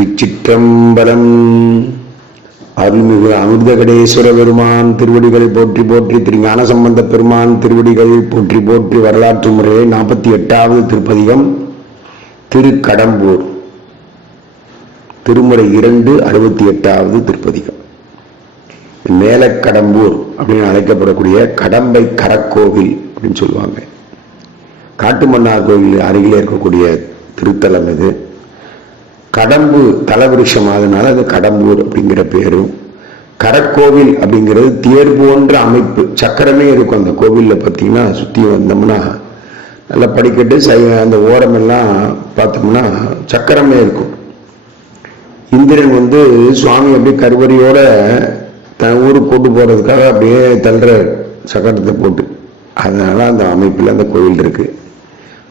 திருச்சிற்றம்பலம். அருள்மிகு அமிர்தகடேஸ்வர பெருமான் திருவடிகளை போற்றி போற்றி திருஞான சம்பந்த பெருமான் திருவடிகள் போற்றி போற்றி வரலாற்று முறையை நாற்பத்தி எட்டாவது திருப்பதிகம் திருக்கடம்பூர். திருமுறை இரண்டு அறுபத்தி எட்டாவது திருப்பதிகம். மேலக்கடம்பூர் அப்படின்னு அழைக்கப்படக்கூடிய கடம்பை கரக்கோவில் அப்படின்னு சொல்லுவாங்க. காட்டுமன்னார் கோவில் அருகிலே இருக்கக்கூடிய திருத்தலம் இது. கடம்பு தலவிருஷம் அதனால அது கடம்பூர் அப்படிங்கிற பேரும். கரக்கோவில் அப்படிங்கிறது தேர் போன்ற அமைப்பு. சக்கரமே இருக்கும் அந்த கோவிலில் பார்த்தீங்கன்னா சுற்றி வந்தோம்னா. நல்லா படிக்கட்டு சை அந்த ஓரமெல்லாம் பார்த்தோம்னா சக்கரமே இருக்கும். இந்திரன் வந்து சுவாமி அப்படியே கருவறையோட தன் ஊருக்கு கொண்டு போகிறதுக்காக அப்படியே தள்ளுற சக்கரத்தை போட்டு. அதனால அந்த அமைப்பில் அந்த கோவில் இருக்குது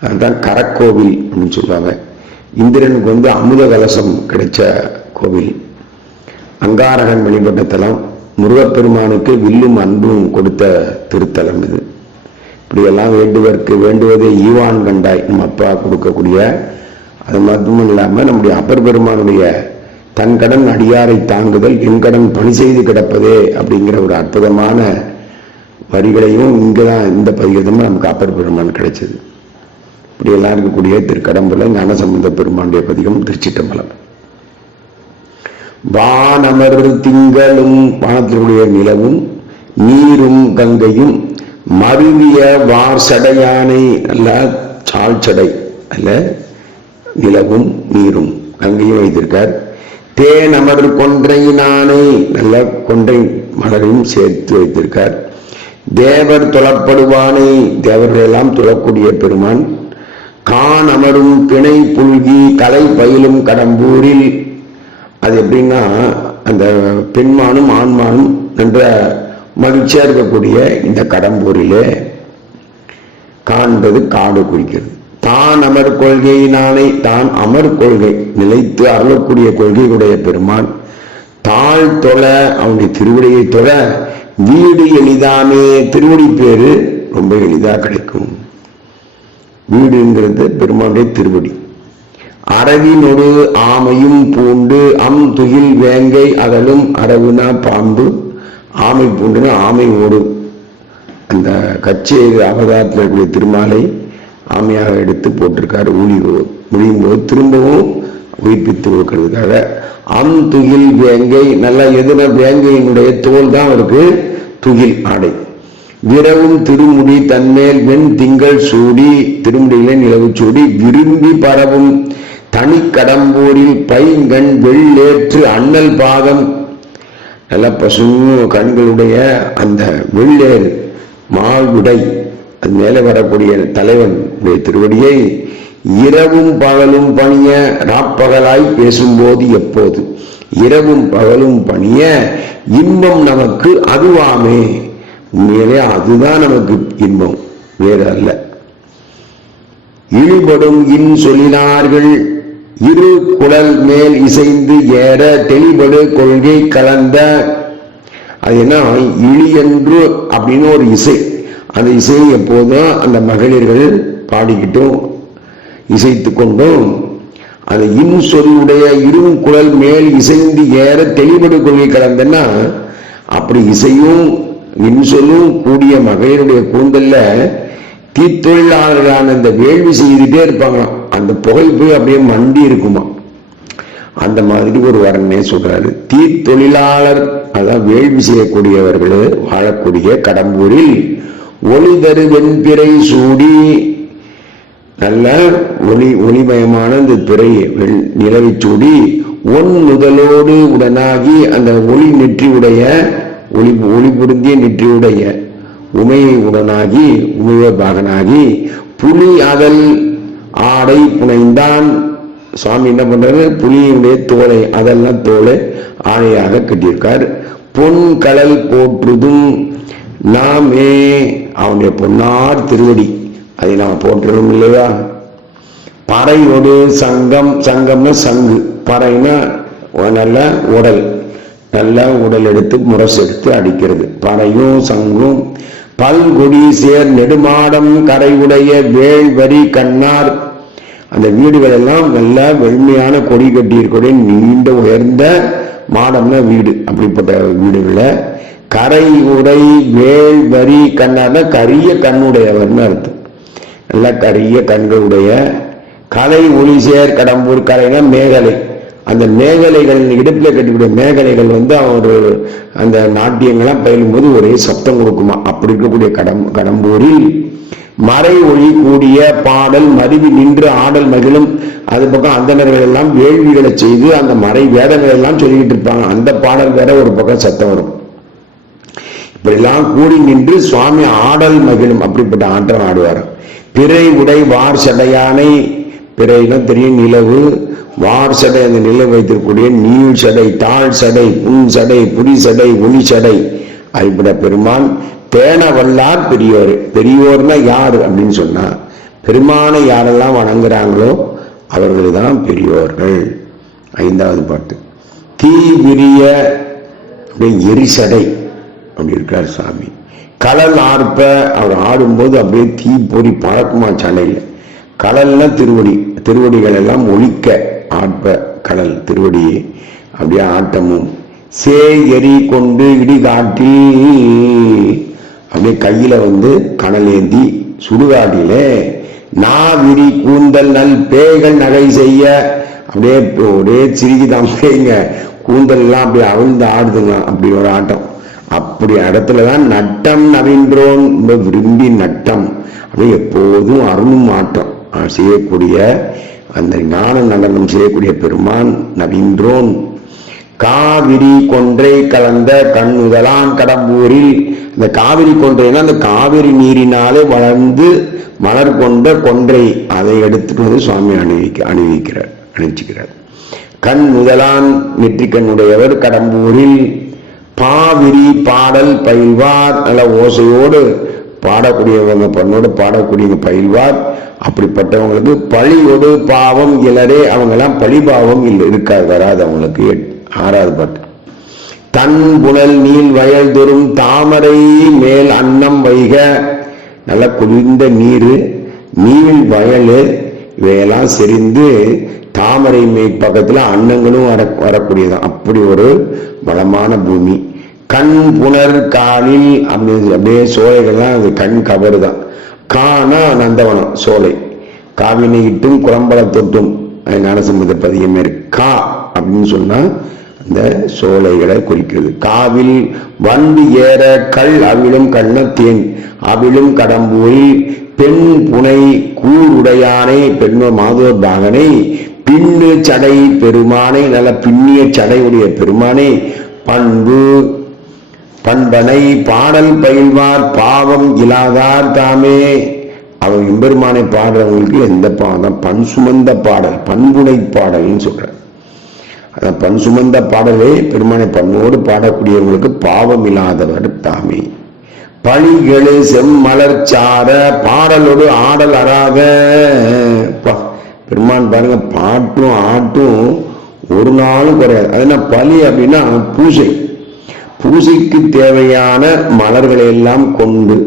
அதுதான் கரக்கோவில் அப்படின்னு சொல்லுவாங்க இந்திரனுக்கு வந்து அமுத கலசம் கிடைச்ச கோவில். அங்காரகன் வழிபட்ட தலம் முருகப்பெருமானுக்கு வில்லும் அன்பும் கொடுத்த திருத்தலம் இது. இப்படியெல்லாம் வேண்டுவதற்கு வேண்டுவதே ஈவான் கண்டாய் நம்ம அப்பா கொடுக்கக்கூடிய அது மட்டும் இல்லாமல் நம்முடைய அப்பர் பெருமானுடைய தன் கடன் அடியாரை தாங்குதல் என் கடன் பணி செய்து கிடப்பதே அப்படிங்கிற ஒரு அற்புதமான வரிகளையும் இங்கே தான் இந்த பதிகதமும் நமக்கு அப்பர் பெருமான் கிடைச்சது. இப்படியெல்லாம் இருக்கக்கூடிய திருக்கடம்புல ஞானசம்பந்த பெருமாண்டிய பதிகம் திருச்சிட்டம்பலம் வானமர் திங்களும் வானத்தினுடைய நிலவும் நீரும் கங்கையும் மருவிய வார் சடையானை அல்ல சால் சடை அல்ல நிலவும் நீரும் கங்கையும் வைத்திருக்கார். தேன் அமர் கொன்றையினானை நல்ல கொன்றை மலரையும் சேர்த்து வைத்திருக்கார். தேவர் தொழப்படுவானை தேவர்களெல்லாம் தொழக்கூடிய பெருமான். கான் அமரும் பிணை புல்கி கலை பயிலும் கடம்பூரில். அது எப்படின்னா அந்த பெண்மானும் ஆண்மானும் என்ற மகிழ்ச்சியா இருக்கக்கூடிய இந்த கடம்பூரிலே காண்பது காடு குறிக்கிறது தான் அமர் கொள்கை நானே தான் அமர் கொள்கை நிலைத்து அருளக்கூடிய கொள்கையுடைய பெருமான். தாழ் தொழ அவனுடைய திருவடியை தொழ வீடு எளிதாமே திருவடி பேரு ரொம்ப எளிதா கிடைக்கும். வீடுங்கிறது பெருமானுடைய திருவடி. அரவினொரு ஆமையும் பூண்டு அம் துகில் வேங்கை அதலும் அரவுனா பாம்பு. ஆமை பூண்டுனா ஆமை ஓடும் அந்த கச்சை அவதாரத்தில் இருக்கக்கூடிய திருமாலை ஆமையாக எடுத்து போட்டிருக்காரு. ஊழி முடியும் போது திரும்பவும் உயிர்ப்பித்து கொடுக்கறதுக்காக. அம் துகில் வேங்கை நல்லா எதுனா வேங்கையினுடைய தோல் தான் அவருக்கு துகில் ஆடை. விரவும் திருமுடி தன்மேல் வெண் திங்கள் சூடி திருமுடியிலே நிலவு சூடி விரும்பி பரவும் தனி கடம்பூரில் பைங்கண் வெள்ளேற்று அண்ணல் பாதம் நல்ல பசு கண்களுடைய அந்த வெள்ளேர் மாவுடை அது மேலே வரக்கூடிய தலைவன் திருவடியை இரவும் பகலும் பணிய ராப்பகலாய் பேசும்போது எப்போது? இரவும் பகலும் பணிய இன்பம் நமக்கு அதுவாமே. உண்மையிலே அதுதான் நமக்கு இன்பம். வேறு அல்ல. இழிபடும் இன் சொல்லினார்கள். இரு குழல் மேல் இசைந்து ஏற தெளிபடு கொள்கை கலந்த. அது என்ன? இழி என்று அப்படின்னு ஒரு இசை. அந்த இசையை எப்போதும் அந்த மகளிர்கள் பாடிக்கிட்டும் இசைத்து கொண்டும் அந்த இன் சொல்லுடைய இரும் குழல் மேல் இசைந்து ஏற தெளிபடு கொள்கை கலந்தன்னா அப்படி இசையும் இன்சொலும் கூடிய மகளிருடைய கூந்தல்ல தீத்தொழிலாளர்களான இந்த வேள்வி செய்துட்டே இருப்பாங்களாம். அந்த புகை போய் அப்படியே மண்டி இருக்குமா? அந்த மாதிரி ஒரு வரனே சொல்றாரு. தீத்தொழிலாளர் அதான் வேள்வி செய்யக்கூடியவர்கள் வாழக்கூடிய கடம்பூரில் ஒளி தரு வெண்பிறை சூடி. நல்ல ஒளி ஒளிமயமான இந்த பிறை நிலவை சூடி ஒன் முதலோடு உடனாகி அந்த ஒளி நெற்றியுடைய ஒளி ஒளி பொருந்திய நெற்றியுடைய உமையை உடனாகி உமைய பாகனாகி புலி அதல் ஆடை புனைந்தான். சுவாமி என்ன பண்றாரு? புலியுடைய தோலை அதெல்லாம் தோலை ஆடையாக கட்டியிருக்கார். பொன் கடல் போற்றுதும் நாமே அவனுடைய பொன்னார் திருவடி. அதை நாம் போற்றணும் இல்லையா? பறையோடு சங்கம் சங்கம்னா சங்கு. பறைனா நல்ல உடல். நல்லா உடல் எடுத்து முரசு எடுத்து அடிக்கிறது. பறையும் சங்கும் பல்குடி சேர் நெடுமாடம் கரையுடைய வேள் வரி கண்ணார். அந்த வீடுகள் எல்லாம் நல்ல வெண்மையான கொடி கட்டியிருக்கூடிய நீண்ட உயர்ந்த மாடம்னா வீடு. அப்படிப்பட்ட வீடுகளில் கரை உடை வேள் வரி கண்ணான கரிய கண்ணுடையவர்னு அர்த்தம். நல்ல கரிய கண்களுடைய கலை ஒளி சேர் கடம்பூர் கலைனா மேகலை. அந்த மேகலைகள் இடுப்பில் கட்டிக்கூடிய மேகலைகள் வந்து அவர் அந்த நாட்டியங்கள்லாம் பயிலும்போது ஒரே சத்தம் கொடுக்குமா? அப்படி இருக்கக்கூடிய கடம் கடம்பூரில் மறை ஒளி கூடிய பாடல் மருவி நின்று ஆடல் மகிழும். அது பக்கம் அந்தணர்கள் எல்லாம் வேள்விகளை செய்து அந்த மறை வேதங்கள் எல்லாம் சொல்லிக்கிட்டு இருப்பாங்க. அந்த பாடல் வேற ஒரு பக்கம் சத்தம் வரும். இப்படிலாம் கூடி நின்று சுவாமி ஆடல் மகிழும். அப்படிப்பட்ட ஆட்டம் ஆடுவார். பிறை உடை வார் சடையானை பிறைனா தெரியும் நிலவு வார் சடை அந்த நிலவு வைத்திருக்கக்கூடிய நீள் சடை தாழ் சடை புன் சடை புடி சடை ஒளி சடை. அப்படிப்பட்ட பெருமான் தேன வல்லார் பெரியோர். பெரியோர்னா யார் அப்படின்னு சொன்னா பெருமானை யாரெல்லாம் வணங்குறாங்களோ அவர்கள் தான் பெரியோர்கள். ஐந்தாவது பாட்டு. தீ விரிய அப்படியே எரிசடை அப்படி இருக்கார் சாமி. கடல் ஆர்ப்ப அவர் ஆடும்போது அப்படியே தீ பொறி பழக்குமா சடையில் கடல்னா திருவடி. திருவடிகள் எல்லாம் ஒழிக்க ஆட்ப கடல் திருவடி அப்படியே ஆட்டமும். சே எரி கொண்டு இடிகாட்டில் அப்படியே கையில வந்து கடல் ஏந்தி சுடுகாட்டிலே நாவிரி கூந்தல் நல் பேய்கள் நகை செய்ய. அப்படியே ஒரே சிரிக்குதான் பேய்ங்க. கூந்தல் எல்லாம் அப்படியே அவிழ்ந்து ஆடுதுங்க. அப்படி ஒரு ஆட்டம். அப்படி இடத்துலதான் நட்டம் நவீன்றோன் ரொம்ப விரும்பி நட்டம். அப்படியே எப்போதும் அருணும் ஆட்டம். செய்யக்கூடிய அந்த ஞான நடனம் செய்யக்கூடிய பெருமான் நவீன்றோன் காவிரி கொன்றை கலந்த கண் முதலாம் கடம்பூரில். இந்த காவிரி கொன்றைனா அந்த காவிரி நீரினாலே வளர்ந்து மலர் கொண்ட கொன்றை. அதை எடுத்துட்டு வந்து சுவாமி அணிவிக்க அணிவிக்கிறார் அணிவிச்சுக்கிறார். கண் முதலான் நெற்றிக்கண்ணுடையவர் கடம்பூரில். பாவிரி பாடல் பயில்வார் நல்ல ஓசையோடு பாடக்கூடியவங்க பண்ணோடு பாடக்கூடிய பயில்வார். அப்படிப்பட்டவங்களுக்கு பழியோடு பாவம் இலரே அவங்கெல்லாம் பழிபாவம் இல்லை. இருக்காது வராது அவங்களுக்கு. ஆறாவது பாட்டு. தன் புனல் நீள் வயல் தோறும் தாமரை மேல் அன்னம் வைக. நல்ல குளிர்ந்த நீர் நீள் வயல் இவையெல்லாம் செறிந்து தாமரை மே பக்கத்துல அன்னங்களும் வர வரக்கூடியதான் அப்படி ஒரு வளமான பூமி. கண் புனர் காலில் அப்படி அப்படியே சோலைகள்லாம் அது கண் கவர் தான் காணா நந்தவனம் சோலை. காவினை இட்டும் குளம்பல தொட்டும். ஞானசம்பந்த பதியமே கா அப்படின்னு சொன்னா அந்த சோலைகளை குறிக்கிறது. காவில் வண்டு ஏற கல் அவிழும் கண்ண தேன். அவிழும் கடம்பூரில் பெண் புனை கூருடையானை பெண்ணோ மாதவர் பாகனை. பின்னு சடை பெருமானை நல்ல பின்னிய சடையுடைய பெருமானை. பண்பு பண்பனை பாடல் பயில்வார் பாவம் இலாதார் தாமே. அவன் எம்பெருமானை பாடுறவங்களுக்கு எந்த பாடம் பண் சுமந்த பாடல் பண்புனை பாடல்னு சொல்ற அந்த பண் சுமந்த பாடலே பெருமானை பண்ணோடு பாடக்கூடியவங்களுக்கு பாவம் இல்லாதவர் தாமே. பழிகளு செம்மலர் சார பாடலோடு ஆடல் அறாத. பா, பெருமான் பாருங்க பாட்டும் ஆட்டும் ஒரு நாளும் குறையாது. அது என்ன பலி அப்படின்னா பூஜை. பூஜைக்கு தேவையான மலர்களை எல்லாம் கொண்டு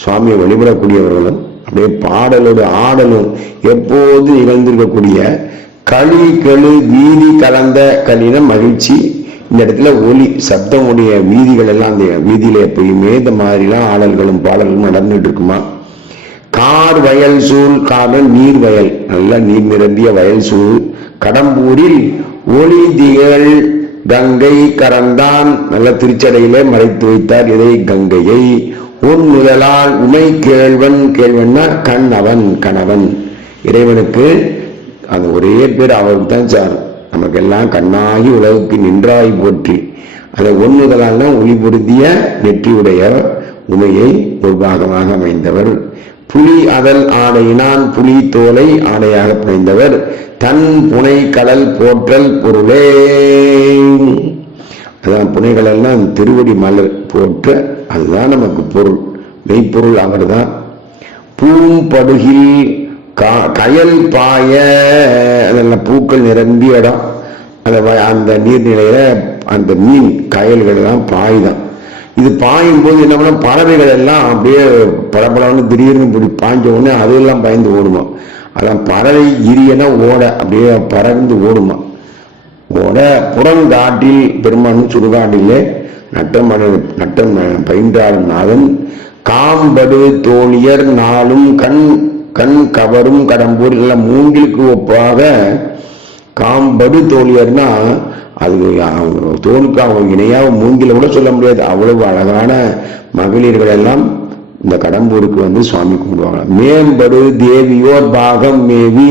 சுவாமியை வழிபடக்கூடியவர்களும் அப்படியே பாடலோடு ஆடலும் எப்போது நிகழ்ந்திருக்கக்கூடிய களி கழு வீதி கலந்த கலின மகிழ்ச்சி. இந்த இடத்துல ஒலி சப்தம் உடைய வீதிகள் எல்லாம் அந்த வீதியில எப்பயுமே இந்த மாதிரிலாம் ஆடல்களும் பாடல்களும் நடந்துட்டு இருக்குமா கார் வயல் சூழ் காதல் நீர் வயல். நல்ல நீர் நிரம்பிய வயல் சூழ். கடம்பூரில் ஒளி திகழ் கங்கை கரந்தான் நல்ல திருச்சடையிலே மறைத்து வைத்தார் எதை கங்கையை. உன் முதலால் உமை கேள்வன் கேள்வன்னா கண்ணவன் கணவன். இறைவனுக்கு அது ஒரே பேர் அவருக்கு தான் சார் நமக்கெல்லாம் கண்ணாகி உலகுக்கு நின்றாய் போற்றி. அதை ஒன்றுதலால் ஒளி பொருந்திய நெற்றியுடைய உமையை ஒரு பாகமாக அமைந்தவர். புலி அதல் ஆடையினான் புலி தோலை ஆடையாக புனைந்தவர். தன் புனை கடல் போற்றல் பொருளே. அதான் புனைகள் அந்த திருவடி மலர் போற்ற அதுதான் நமக்கு பொருள். மெய்ப்பொருள் அவர்தான் பூம்படுகில் கா- கயல் பாய அதெல்லாம் பூக்கள் நிரம்பிய இடம். அந்த வ- அந்த நீர்நிலையில அந்த மீன் கயல்கள் எல்லாம் பாய்தான். இது பாயும் போது என்ன பண்ண பறவைகள் எல்லாம் அப்படியே பளபளன்னு திடீர்னு இப்படி பாய்ஞ்ச உடனே அதெல்லாம் பயந்து ஓடுமா அதான் பறவை இரியன ஓட அப்படியே பறந்து ஓடுமா. ஓட புறங்காட்டில் பெருமான் சுடுகாட்டிலே நட்டம் நட்டம் பயின்றாடும் நாதன். காம்படு தோழியர் நாளும் கண் கண் கவரும் கடம்பூர். எல்லாம் மூங்கிலுக்கு ஒப்பாக காம்படு தோழியர்னா அது அவங்க தோலுக்கு அவங்க இணையாக மூங்கில கூட சொல்ல முடியாது. அவ்வளவு அழகான மகளிர்கள் எல்லாம் இந்த கடம்பூருக்கு வந்து சுவாமி கும்பிடுவாங்க. மேம்படு தேவியோர் பாகம் மேவி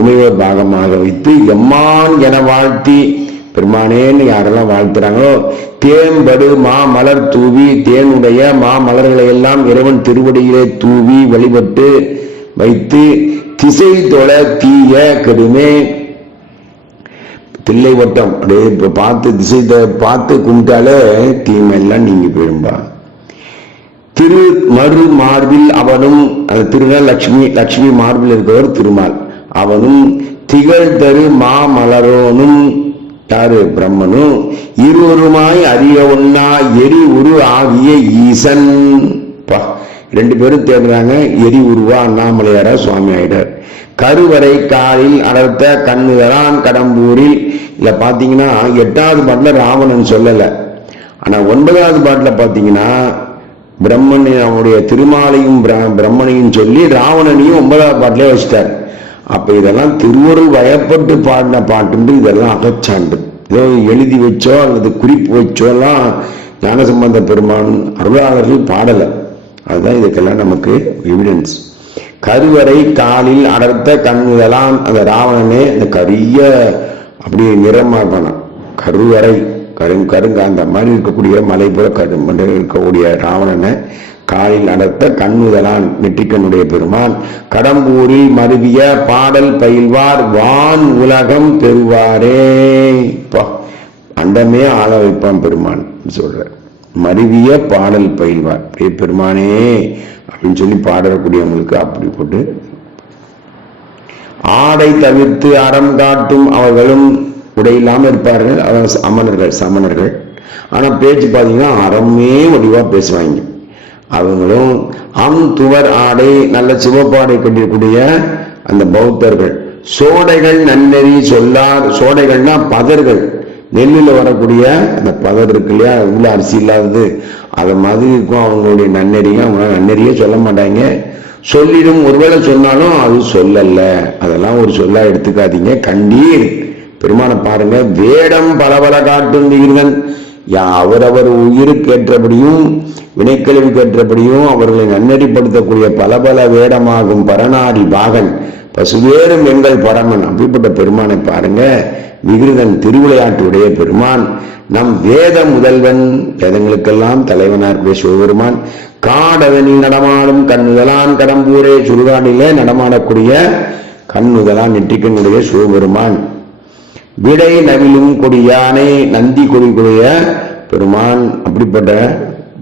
உமையோர் பாகமாக வைத்து எம்மான் என வாழ்த்தி பெருமானேன்னு யாரெல்லாம் வாழ்த்துறாங்களோ தேம்படு மா மலர் தூவி தேனுடைய மா மலர்களை எல்லாம் இறைவன் திருவடியிலே தூவி வழிபட்டு வைத்து திசை தொழ தீய கடுமே. தில்லை வட்டம் அப்படியே இப்ப பார்த்து திசை பார்த்து கும்பிட்டாலே தீமை எல்லாம் நீங்கி போயிடும்பா. திரு மறு மார்பில் அவனும் அது திருநா லட்சுமி லட்சுமி மார்பில் இருக்கவர் திருமால். அவனும் திகழ் தரு மாமலரோனும் யாரு? பிரம்மனும் இருவருமாய் அறிய ஒன்னா எரி உரு ஆகிய ஈசன். பா ரெண்டு பேரும் தேடுறாங்க எரி உருவா அண்ணாமலையாரா சுவாமி ஆயிடார் கருவறை காலில் அடர்த்த கண்ணுதலான் கடம்பூரில் இல்ல பாத்தீங்கன்னா எட்டாவது பாட்டுல ராவணன் சொல்லல. ஆனா ஒன்பதாவது பாட்டுல பாத்தீங்கன்னா பிரம்மன் அவனுடைய திருமாலையும் பிர- பிரம்மனையும் சொல்லி ராவணனையும் ஒன்பதாவது பாட்டிலே வச்சிட்டார். அப்ப இதெல்லாம் திருவருள் வயப்பட்டு பாடின பாட்டு இதெல்லாம் அகச்சான்று ஏதோ எழுதி வச்சோ அல்லது குறிப்பு வச்சோ எல்லாம் ஞானசம்பந்த பெருமான் அருளாளர்கள் பாடலை. அதுதான் இதுக்கெல்லாம் நமக்கு எவிடன்ஸ் கருவறை காலில் அடர்த்த கண்ணுதலான் அந்த ராவணனே அந்த கரிய அப்படியே நிறமா இருப்பானாம். கருவறை. கருங் கருங்காந்த மாதிரி இருக்கக்கூடிய மலை போல கரு இருக்கக்கூடிய ராவணனை காலில் நடத்த கண்ணுதலான் நெற்றிக்கண்ணுடைய பெருமான் கடம்பூரில் மருவிய பாடல் பயில்வார் வான் உலகம் பெறுவாரே பா, அண்டமே ஆள வைப்பான் பெருமான் சொல்ற மருவிய பாடல் பயில்வார். ஏ பெருமானே அப்படின்னு சொல்லி பாடக்கூடியவங்களுக்கு அப்படி போட்டு ஆடை தவிர்த்து அறம் காட்டும் அவர்களும் உடை இல்லாமல் இருப்பார்கள் அதாவது அமனர்கள் சமணர்கள். ஆனால் பேச்சு பார்த்தீங்கன்னா அறமே வடிவா பேசுவாங்க. அவங்களும் அம் துவர் ஆடை நல்ல சிவப்பாடை கட்டியிருக்கூடிய அந்த பௌத்தர்கள். சோடைகள் நன்னெறி சொல்லார் சோடைகள்னா பதர்கள். நெல்லில் வரக்கூடிய அந்த பதர் இருக்கு இல்லையா? உள்ள அரிசி இல்லாதது. அது மாதிரி இருக்கும் அவங்களுடைய நன்னெறியும் அவங்க நன்னெறியே சொல்ல மாட்டாங்க. சொல்லிடும் ஒருவேளை சொன்னாலும் அது சொல்லலை. அதெல்லாம் ஒரு சொல்லா எடுத்துக்காதீங்க. கண்டீர் பெருமானை பாருங்க வேடம் பல பல காட்டும் தீர்வன் யா அவரவர் உயிருக்கு ஏற்றபடியும் வினைக்கழிவுக்கு ஏற்றபடியும் அவர்களை நன்னெறிப்படுத்தக்கூடிய பல பல வேடமாகும் பரநாடி பாகன். பசுவேறும் எங்கள் பரமன். அப்படிப்பட்ட பெருமானை பாருங்க. விகிருதன் திருவிளையாட்டுடைய பெருமான். நம் வேத முதல்வன் வேதங்களுக்கெல்லாம் தலைவனார் சிவபெருமான். காடவனில் நடமாடும் கண்ணுதலான் கடம்பூரே சுடுகாடிலே நடமாடக்கூடிய கண்ணுதலான் நெற்றிக்கண்ணுடைய சிவபெருமான். விடை நவிலும் கொடியானை நந்தி கொடி கொடிய பெருமான் அப்படிப்பட்ட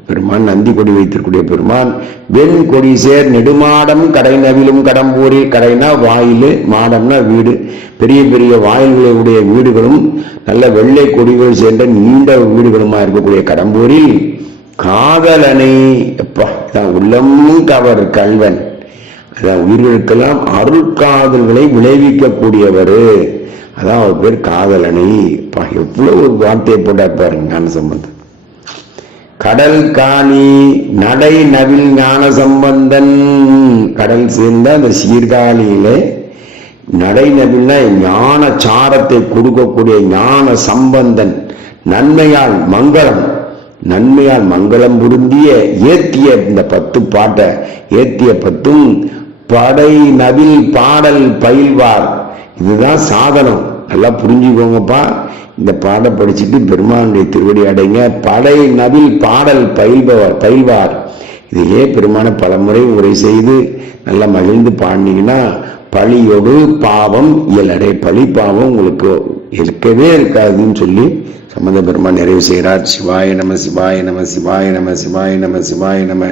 பெருமான் நந்தி கொடி வைத்திருக்கூடிய பெருமான் வெண் கொடி சேர் நெடுமாடம் கடை நவிலும் கடம்பூரில் கடைனா வாயில் மாடம்னா வீடு. பெரிய பெரிய வாயில்களுடைய வீடுகளும் நல்ல வெள்ளை கொடிகள் சேர்ந்த நீண்ட வீடுகளுமா இருக்கக்கூடிய கடம்பூரில் காதலனை எப்பா உள்ளமும் உள்ளம் கவர் கல்வன் அதான் உயிர்களுக்கெல்லாம் அருட்காதல்களை விளைவிக்கக்கூடியவர். அதான் அவர் பேர் காதலனை எவ்வளவு ஒரு வார்த்தையை போட்டா பாருங்க ஞான சம்பந்தன். கடல் காணி நடை நவில் ஞான சம்பந்தன். கடல் சேர்ந்த அந்த சீர்காழியிலே நடை நவில்னா ஞான சாரத்தை கொடுக்கக்கூடிய ஞான சம்பந்தன். நன்மையால் மங்களம். நன்மையால் மங்களம் புரிந்திய ஏத்திய இந்த பத்து பாட்டை ஏத்திய பத்தும் படை நவில் பாடல் பயில்வார். இதுதான் சாதனம். நல்லா புரிஞ்சுக்கோங்கப்பா. இந்த பாடம் படிச்சுட்டு பெருமானுடைய திருவடி அடைங்க. படை நவில் பாடல் பயில்பவர் பயில்வார். இதையே பெருமான பலமுறை உரை செய்து நல்லா மகிழ்ந்து பாடினீங்கன்னா பழியொடு பாவம் இயலடை. பழி பாவம் உங்களுக்கு இருக்கவே இருக்காதுன்னு சொல்லி சம்பந்த பெருமான் நிறைவு செய்கிறார். சிவாய நம சிவாய நம சிவாய நம சிவாய நம சிவாய நம.